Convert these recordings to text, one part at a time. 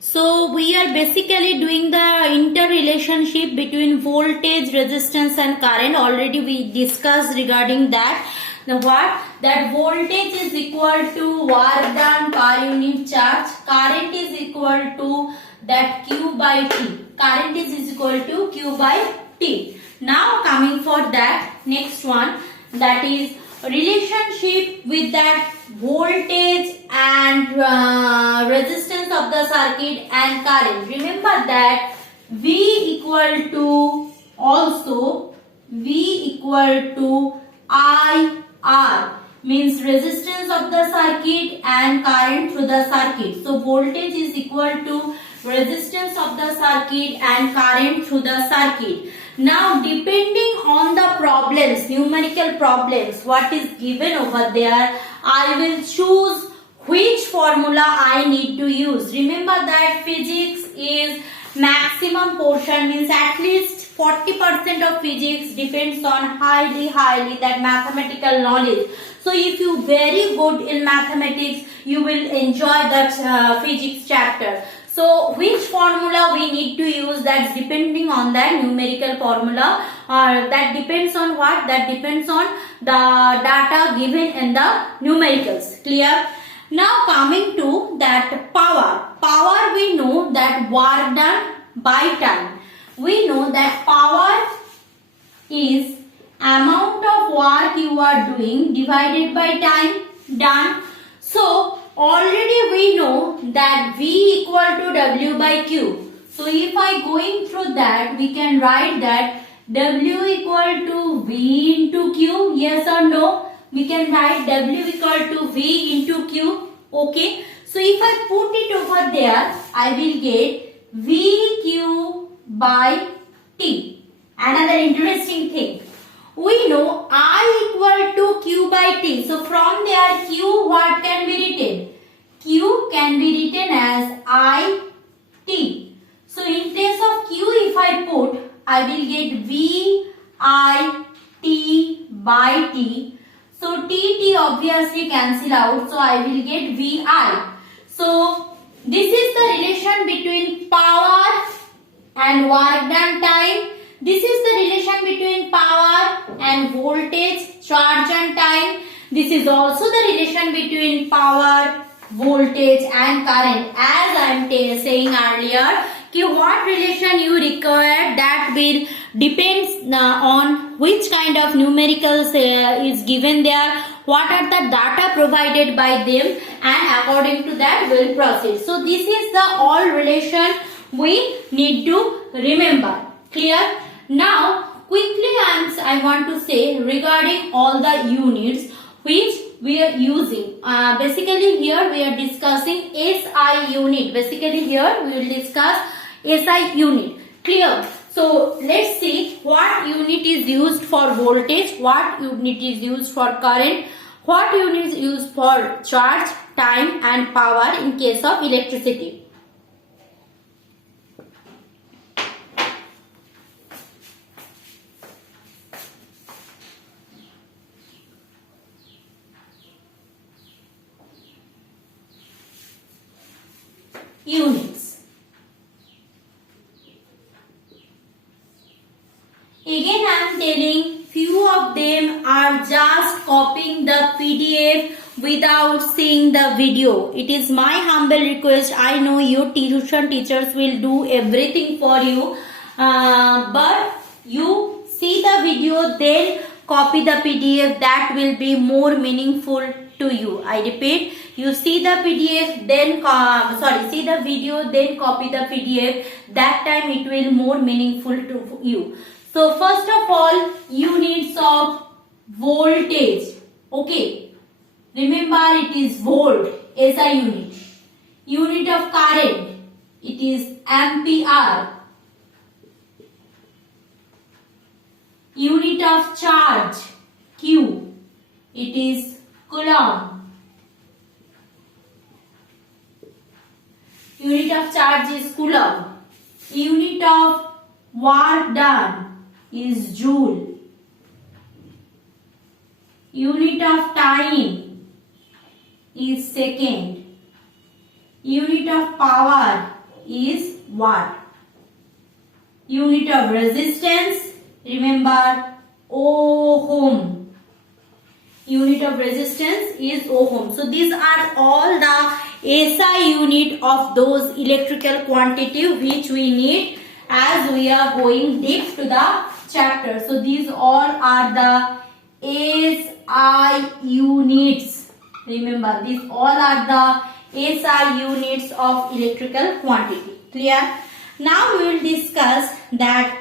So we are basically doing the interrelationship between voltage, resistance and current. Already we discussed regarding that. Now what? That voltage is equal to work done per unit charge. Current is equal to that Q by T. Current is equal to Q by T. Now coming for that next one, that is relationship with that voltage and resistance of the circuit and current. Remember that V equal to also V equal to IR, means resistance of the circuit and current through the circuit. So voltage is equal to resistance of the circuit and current through the circuit. Now depending on the problems, numerical problems, what is given over there, I will choose which formula I need to use. Remember that physics is maximum portion, means at least 40% of physics depends on highly that mathematical knowledge. So if you very good in mathematics, you will enjoy that physics chapter. So which formula we need to use, that's depending on that numerical formula, or that depends on what? That depends on the data given in the numericals. Clear? Now coming to that power. Power, we know that work done by time. We know that power is amount of work you are doing divided by time done. So already we know that V equal to W by Q. So if I going through that, we can write that W equal to V into Q. Yes or no? We can write W equal to V into Q. Okay. So if I put it over there, I will get VQ by T. Another interesting thing. We know I equal to Q by T. So from there Q what can be written? Q can be written as IT. So in place of Q if I put, I will get VIT by T. So T obviously cancel out. So I will get VI. So this is the relation between power and work done time. This is the relation between power and voltage, charge and time. This is also the relation between power, voltage and current. As I am saying earlier, what relation you require, that will depends on which kind of numericals is given there, what are the data provided by them, and according to that we will proceed. So this is the all relation we need to remember. Clear? Now quickly I want to say regarding all the units which we are using. Basically here we are discussing SI unit. Basically here we will discuss SI unit. Clear? So let's see what unit is used for voltage, what unit is used for current, what unit is used for charge, time and power in case of electricity. Units. Again I am telling, few of them are just copying the PDF without seeing the video. It is my humble request. I know your tuition teachers will do everything for you, but you see the video then copy the PDF. That will be more meaningful to you. I repeat, you see the PDF then see the video then copy the PDF. That time it will more meaningful to you. So first of all, units of voltage. Okay, remember it is volt, SI unit. Unit of current, it is ampere. Unit of charge, Q, it is coulomb. Unit of charge is coulomb. Unit of work done is joule. Unit of time is second. Unit of power is watt. Unit of resistance, remember, ohm. Unit of resistance is ohm. So these are all the SI unit of those electrical quantity which we need as we are going deep to the chapter. So these all are the SI units. Remember, these all are the SI units of electrical quantity. Clear? Now we will discuss that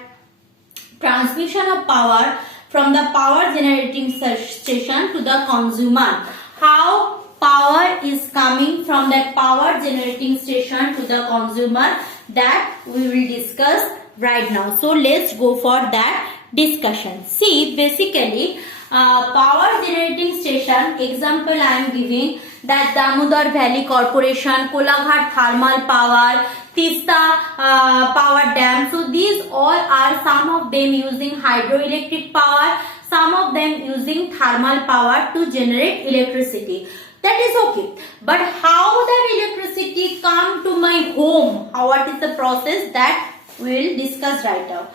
transmission of power from the power generating station to the consumer. How power is coming from that power generating station to the consumer, that we will discuss right now. So let's go for that discussion. See, basically power generating station example I am giving, that Damodar Valley Corporation, Kolaghat Thermal Power, Tista Power Dam. So these all are some of them using hydroelectric power, some of them using thermal power to generate electricity. That is okay. But how that electricity come to my home? What is the process? That we will discuss right now.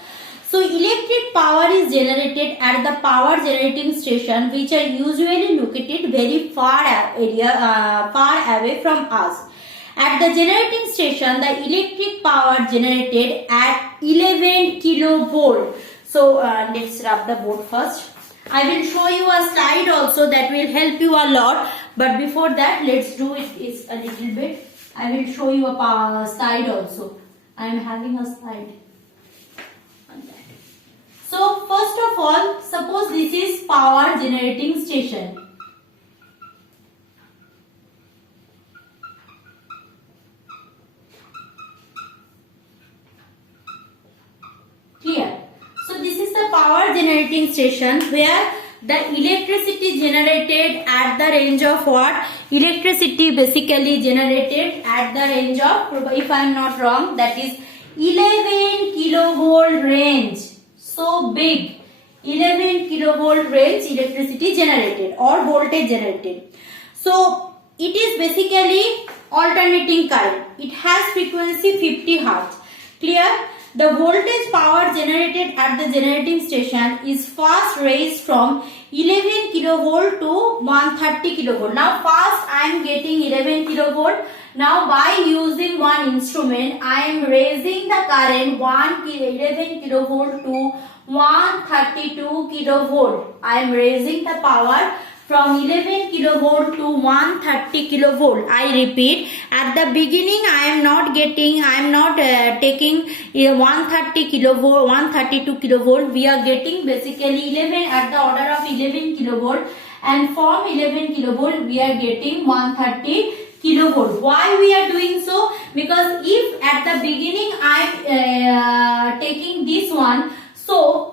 So electric power is generated at the power generating station, which are usually located very far away from us. At the generating station, the electric power generated at 11 kilovolt. So let's rub the board first. I will show you a slide also that will help you a lot. But before that, let's do it is a little bit. I will show you a slide also. I am having a slide. So first of all, suppose this is power generating station. Clear? So this is the power generating station where the electricity generated at the range of what? Electricity basically generated at the range of, if I am not wrong, that is 11 kilovolt range. So big, 11 kilovolt range electricity generated or voltage generated. So it is basically alternating current. It has frequency 50 Hz. Clear? The voltage power generated at the generating station is first raised from 11 kilovolt to 130 kilovolt. Now first I am getting 11 kilovolt. Now by using one instrument, I am raising the current 11 kilovolt to 132 kilovolt. I am raising the power from 11 kilovolt to 130 kilovolt. I repeat, at the beginning I am not taking 130 kilovolt, 132 kilovolt. We are getting basically 11 at the order of 11 kilovolt, and from 11 kilovolt we are getting 130 kilovolt. Why we are doing so? Because if at the beginning I am taking this one, so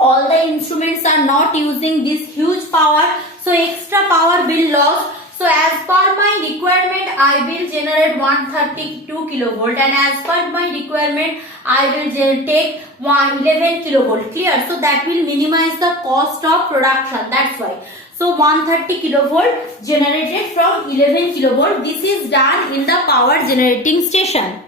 all the instruments are not using this huge power, so extra power will lost. So as per my requirement, I will generate 132 kilovolt, and as per my requirement, I will take 11 kilovolt. Clear? So that will minimize the cost of production. That's why. So 130 kilovolt generated from 11 kilovolt. This is done in the power generating station.